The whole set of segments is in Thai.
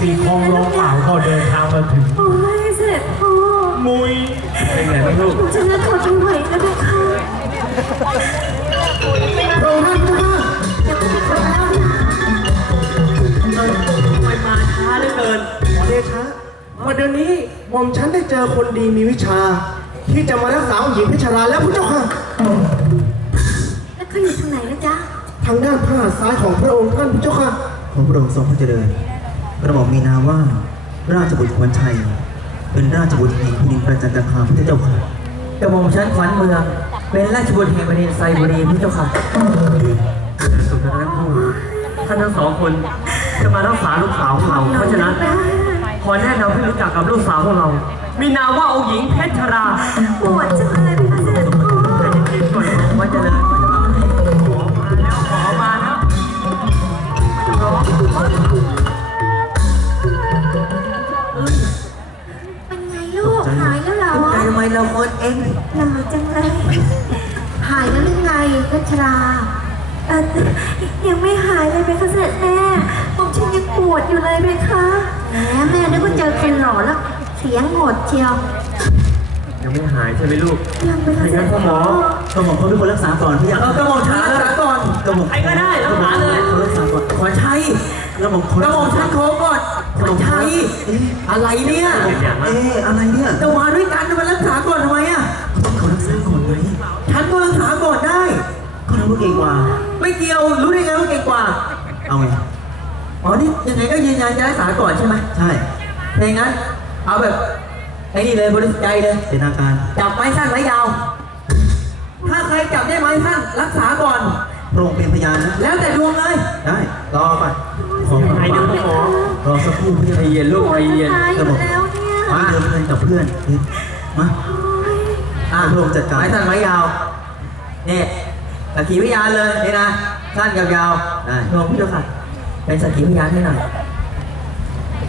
ตีคลองลงเปล่าก็เดินทางมาถึง โอ้ยเสด็จพ่อมุยเป็นไงบ้างลูกฉันจะทนไม่ไหวแล้วนะคะพระองค์ท่านผู้ว่ายังไม่มีคนแล้วนะทำไมมาช้าเหลือเกินขอเดชะวันเดือนนี้หม่อมฉันได้เจอคนดีมีวิชา ที่จะมารักษาองค์หญิงเพชรราแล้วพระเจ้าค่ะ แล้วเขาอยู่ทางไหนนะจ๊ะ ทางด้านพระหัตถ์ซ้ายของพระองค์ท่านพระเจ้าค่ะ ของพระองค์ทรงพระเจริญ กระหม่อมมีนามว่า ราชบุตรขวัญชัย เป็นราชบุตรแห่งแผ่นดินประจันตคามพระเจ้าค่ะกระหม่อมชั้นขวัญเมือง เป็นราชบุตรแห่งแผ่นดินไซบุรีพระเจ้าค่ะสุดท้ายผู้ท่านทั้งสองคนจะมารักษาลูกสาวของเรา เพราะฉะนั้นขอแนะนำให้รู้จักกับลูกสาวของเรา มีนามว่าองค์หญิงเพชรราปวดจังเลยนะคะเสด็จพ่อก่อนว่าเจริญขอมาแล้วขอมาแล้วร้อง อทำไมเราคนเองหล่อจังเลยหายแล้วหรือไงเพชราเออยังไม่หายเลยเบคะเสด็จแม่ผมฉันยังปวดอยู่เลยเบคะแหมแม่นึกว่าเจอคนหล่อแล้ว เสียงหมดเชียวยังไม่หายใช่ไหมลูกยังเบคะเสด็จพ่อกระหม่อมเขาเป็นคนรักษาก่อนพี่ยัเออกระหม่อมชั้นรักษาก่อน กระหม่อมใครก็ได้รักษาเลยเขารักษาก่อนขอใช้กระหม่อมกระหม่อมชั้นขอก่อนขอใช้อะไรเนี่ยเอ๊ะอะไรเนี่ย จะมาด้วยกันจะมารักษาก่อนทำไมอะเขารักษาก่อนไงฉันก็รักษาก่อนได้ ก็เราเก่งกว่า ไม่เกี่ยวรู้ได้ไงว่าเก่งกว่า เอาไงอ๋อนี่ยังไงก็ยืนยันจะรักษาก่อนใช่ไหมใช่ในงั้น เอาแบบไอ้นี่เลยบริสุทธิ์ใจเลยเป็นทางการจับไม้สั้นไม้ยาว ถ้าใครจับได้ไม้สั้นรักษาก่อน พระองค์เป็นพยานนะแล้วแต่ดวงเลย ได้ รอก่อนขอใครเดี๋ยวผมขอรอสักครู่พี่ใจเย็นลูกใจเย็นหายอยู่แล้วเนี่ยมาเดินเพื่อนกับเพื่อนเอ๊ะมาอะพระองค์จัดการไม้สั้นไม้ยาวนี่สักขีพยานเลยนี่นะสั้นกับยาวได้ลองพี่ดูค่ะเป็นสักขีพยานให้หน่อย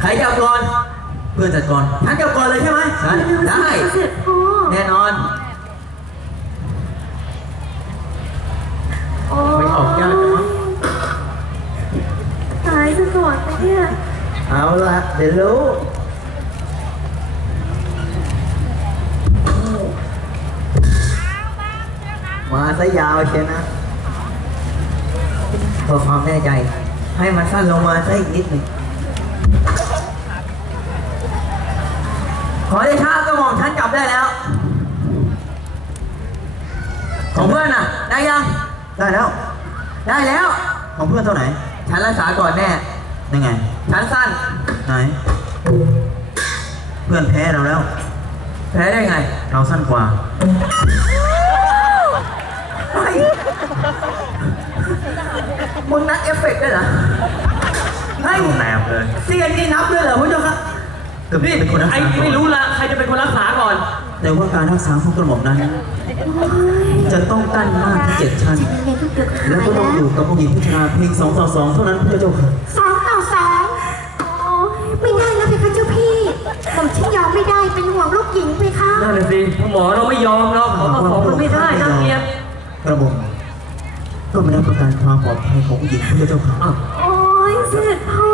ใครจับก่อนเพื่อนจัดก่อนฉันจับก่อนเลยใช่ไหมใช่ได้เสด็จพ่อแน่นอน โอ้ไม่ออกยากจังวะตายซะก่อนนะเนี่ยเอาละเดี๋ยวรู้มาซะยาวเชียวนะเพื่อความแน่ใจ ให้มันสั้นลงมาซะอีกนิดหนึ่งขอได้ชาก็มองฉันจับได้แล้ว ของเพื่อนน่ะ ได้ยัง ได้แล้ว ได้แล้ว ของเพื่อนเท่าไหร่ฉันรักษาก่อนแน่ยังไง ฉันสั้น ไหน เพื่อนแพ้เราแล้ว แพ้ได้ไง เราสั้นกว่าเฮ้ยมึงนัดเอฟเฟกต์ได้วยเหรอเฮ้ยแนบเลยเซียนนี่นับด้วยเหรอผู้ชมครับก็เป็นคนรักษาไอ้ก่อนไม่รู้ละใครจะเป็นคนรักษาก่อน แต่ว่าการรักษาของกระหม่อมนั้น จะต้องกั้นหน้าที่เจ็ดชั้นเรียนทุกเดือนแล้วก็ต้องอยู่กับผู้หญิงผู้ชายเพียงสองต่อสองเท่านั้นพระเจ้าค่ะ สองต่อสองโอ้ยไม่ได้นะเพคะเจ้าพี่ผมฉันยอมไม่ได้เป็นห่วงลูกหญิงเพคะนั่นแหละสิหมอเราไม่ยอมเราขอต่อสองมันไม่ได้นะเมียกระหม่อมก็ไม่รับประกันความปลอดภัยของผู้หญิงพระเจ้าค่ะอ้าวโอ้ยเสด็จพ่อ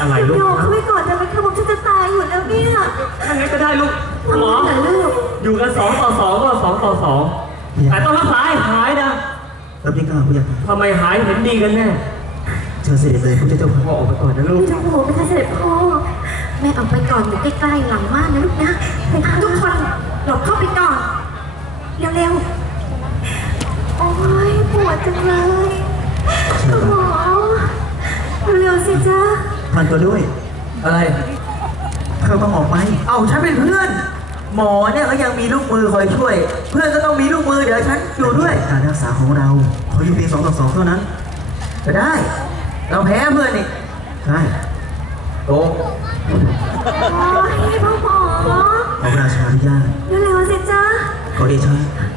อะไรลูกยอมเขาไว้ก่อนแต่เพคะผมฉันจะตายอยู่แล้วเนี่ยถ้างั้นก็ได้ลูกหมอทำไมล่ะลูกอยู่กันสองต่อสองก็สองต่อสอง แต่ต้องรักษาให้หายนะรับพิการผู้ใหญ่ทำไมหายเห็นดีกันแน่เชิญเสด็จเลยพระเจ้าค่ะพ่อออกไปก่อนนะลูกไม่ต้องห่วงเพคะเสด็จพ่อแม่ออกไปก่อนอยู่ใกล้ๆหลังบ้านนะลูกนะเพคะทุกคนหลบเข้าไปก่อนเร็วๆโอ้ยปวดจังเลยหมอเร็วๆสิจ๊ะพันตัวด้วย อะไรเขาต้องออกไปเอาฉันเป็นเพื่อน หมอเนี่ยเขายังมีลูกมือคอยช่วย เพื่อนก็ต้องมีลูกมือเดี๋ยวฉันอยู่ด้วยการรักษาของเราเขาอยู่เพียงสองต่อสองเท่านั้นก็ได้ เราแพ้เพื่อนนี่ใช่โตโอ้ยพ่อหมอขอพระราชาอนุญาตเร็วๆสิจ๊ะขอเดชะ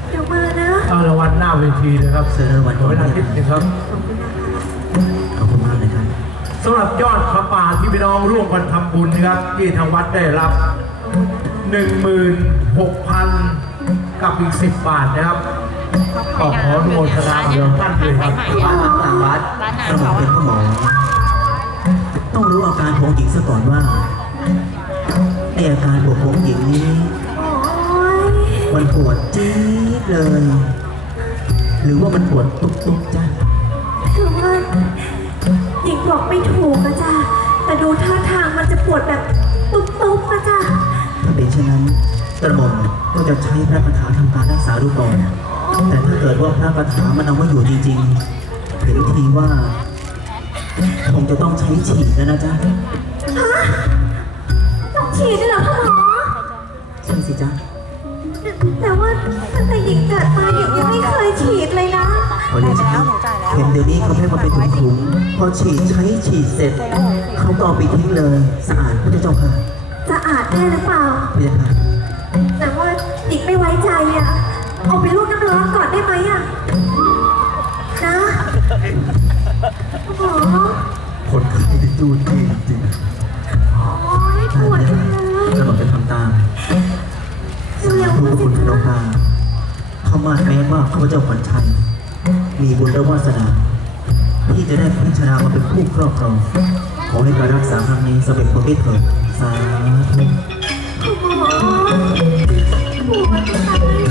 เดี๋ยวมานะเอารางวัลหน้าเวทีนะครับเชิญรางวัลขอเวลานิดนึงครับขอบคุณมากเลยครับสำหรับยอดพระป่าที่พี่น้องร่วมกันทำบุญนะครับที่ทางวัดได้รับ 16,000 กับอีก 10 บาทนะครับขอขออนุโมทนากับท่านด้วยครับบ้านหลังต่างวัดกระหม่อมเป็นผู้หมอ ต้องรู้อาการของหญิงซะก่อนว่าไออาการปวดของหญิงนี้โอ้ยมันปวดจี๊ดเลย หรือว่ามันปวดตุ๊บๆจ้ะคือว่าหญิงบอกไม่ถูกนะจ๊ะแต่ดูท่าทางมันจะปวดแบบตุ๊บๆนะจ๊ะถ้า เป็นเช่นนั้นกระหม่อมก็จะใช้พระคาถาทำการรักษาดูก่อน แต่ถ้าเกิดว่าพระคาถามันเอาไม่อยู่จริงๆเห็นทีว่าคงจะต้องใช้ฉีดแล้วนะจ๊ะต้องฉีดด้วยเหรอพ่อหมอใช่สิจ๊ะแต่ว่าตั้งแต่หญิงเกิดมาหญิงยังไม่เคยฉีดเลยนะพอเรียนช้าเข็มเดี๋ยวนี้เขาให้มาเป็นถุงๆพอฉีดใช้ฉีดเสร็จ เขาก็เอาไปทิ้งเลย สะอาดพระเจ้าค่ะจะอา ดแน่หรือเปล่าพระเจ้าค่ะแต่ว่าหญิงไม่ไว้ใจอะ เอาไปลวกน้ำร้อนก่อนได้ไหมอะ นะพ่อหมอคนไข้ที่จูดจีจริงโอ้ยปวดจังเลยกระหม่อมจะทำตามเร็วผู้มาสิคุณพระน้องตาเขามาแม้ว่าข้าพเจ้าขวัญชัย มีบุญและวาสนาที่จะได้พระชรามาเป็นผู้ครอบครอง ขอให้การรักษาครั้งนี้สำเร็จผลได้เถิด สาธุพ่อหมอปวจะเนี่ย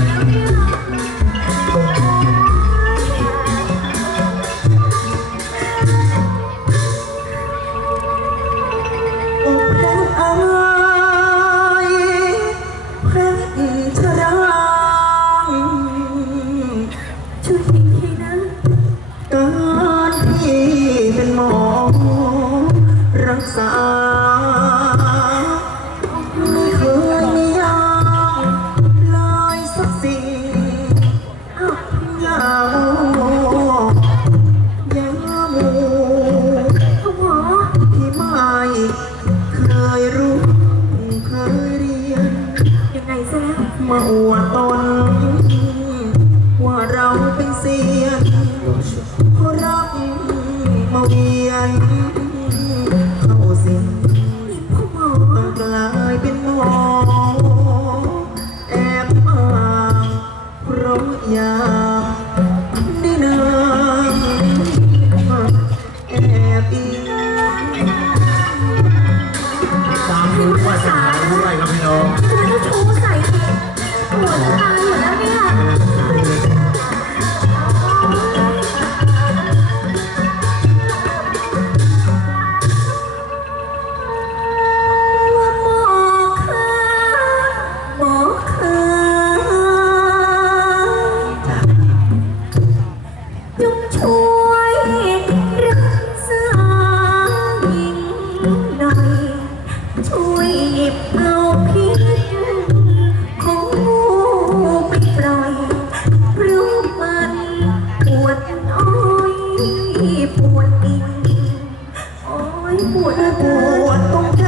ปวดปวดตรง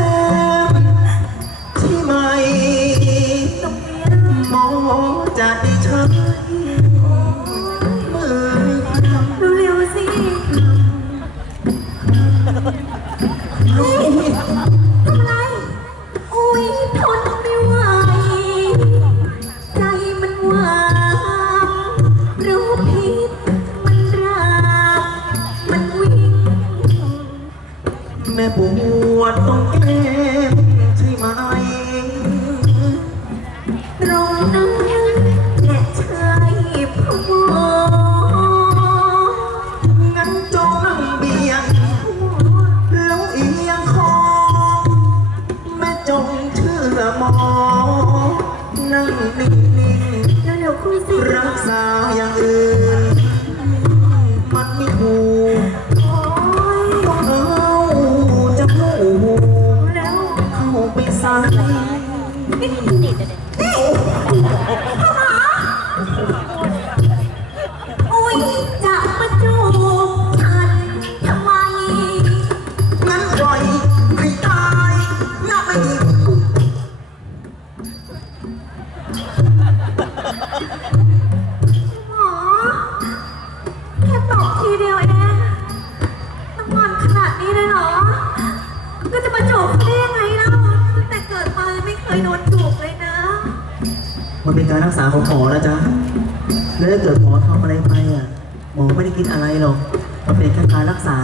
แม่ปวดตรงแก้ การรักษาของหมอนะจ๊ะ แล้วถ้าเกิดหมอทำอะไรไปอะ หมอไม่ได้กินอะไรหรอก มันเป็นแค่การรักษา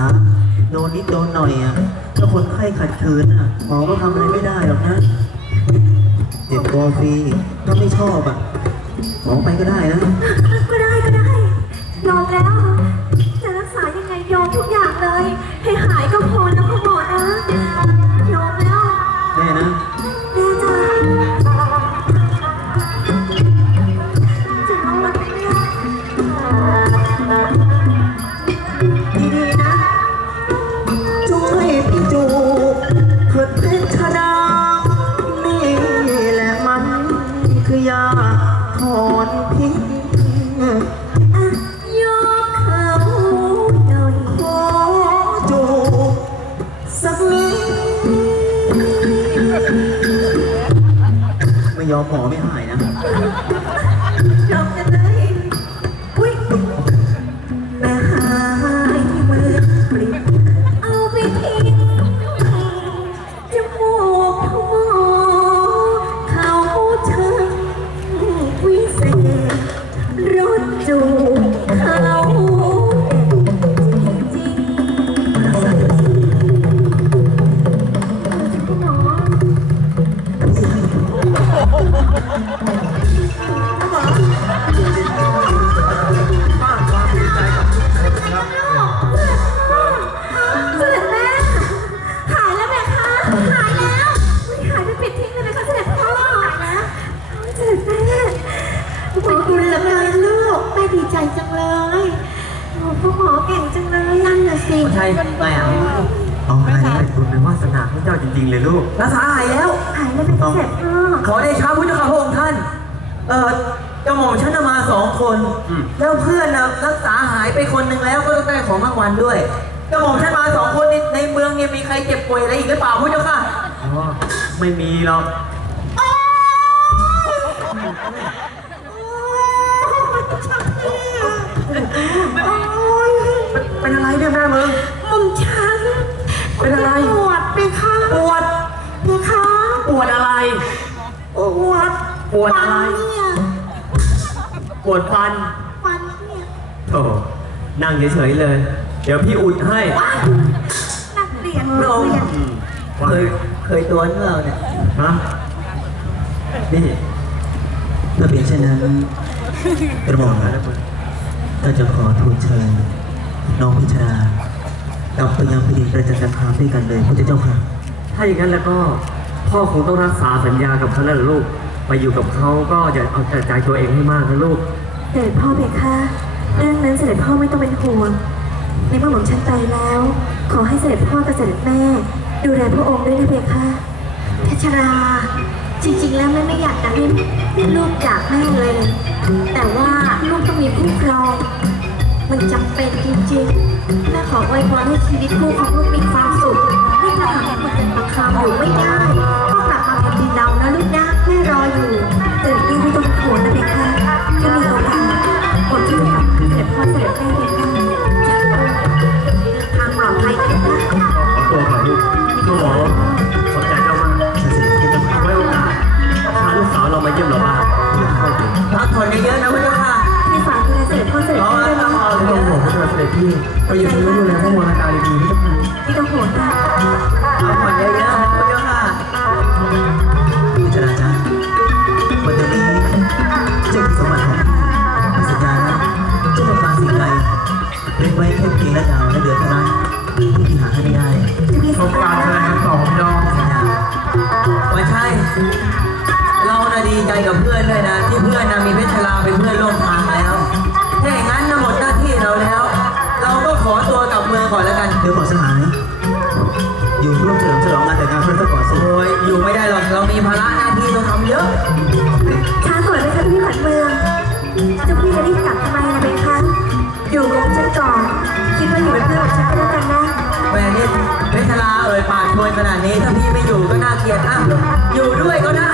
โดนนิดโดนหน่อยอะ ถ้าคนไข้ขัดขืนอะ หมอก็ทำอะไรไม่ได้หรอกนะเจ็บตัวฟรีถ้าไม่ชอบอะ หมอไปก็ได้นะ ก็ได้ก็ได้ยอมแล้ว จะรักษายังไงยอมทุกอย่างเลย ให้หายก็พอนะพ่อหมอนะ ใช่ไปอะเอาอะไรเป็นบุญเป็นวาสนาของเจ้าจริงๆเลยลูกรักษาหายแล้ว หายแล้วเป็นเสด็จพ่อขอได้ช้าพุทธคาพระองค์ท่าน เออเจ้าหม่อมฉันน่ะมาสองคนแล้วเพื่อนนะรักษาหายไปคนหนึ่งแล้วก็ต้องได้ของรางวัลด้วย เจ้าหม่อมฉันมาสองคนในในเมืองเนี่ยมีใครเจ็บป่วยอะไรอีกหรือเปล่าพุทธเจ้าค่ะ อ๋อไม่มีหรอก เป็นอะไรเนี่ยแม่มึงมุมฉันเป็นอะไร ปวดไปค่ะปวดไปค่ะปวดอะไร ปวดปวดอะไร ฟันเนี่ยปวดฟันฟันเนี่ยโถนั่งเฉยๆเลย เดี๋ยวพี่อุดให้นักเรียนพนัระกองค์เรียนเคยเคยตัวเมื่อเนี่ยฮะนี่ถ้าเป็นเช่นนั้นกระหม่อมก็จะขอทูลเชิญ น้องพิชรากลับไปยังแผ่นดินประจันตคามด้วยกันเลยพระเจ้าค่ะ ถ้าอย่างนั้นแล้วก็พ่อคงต้องรักษาสัญญากับเขาแล้วล่ะลูก ไปอยู่กับเขาก็อย่าเอาแต่ใจตัวเองให้มากนะลูก เสด็จพ่อเพคะเรื่องนั้นเสด็จพ่อไม่ต้องเป็นห่วงในเมื่อหม่อมฉันไปแล้ว ขอให้เสด็จพ่อกับเสด็จแม่ ดูแลพระองค์ด้วยนะเพคะเพชรรา จริงๆ แล้วแม่ไม่อยากจะให้ลูกจากแม่เลย แต่ว่าลูกต้องมีผู้ครอง มันจำเป็นจริงๆแม่ขออวยพรให้ชีวิตคู่ของลูกมีความสุขให้ทหารคนเป็นประคำอยู่ไม่ได้ก็กลับมาแผ่นดินเรานะลูกนะแม่รออยู่แต่ลูกไม่ต้องห่วงนะเพคะ อยู่กับฉันก่อน คิดว่าอยู่เป็นเพื่อนกับฉันก็แล้วกันนะ แหวนนี่เพชรลาเอ่ยปากชวนขนาดนี้ถ้าพี่ไม่อยู่ก็น่าเกลียดอะอยู่ด้วยก็ได้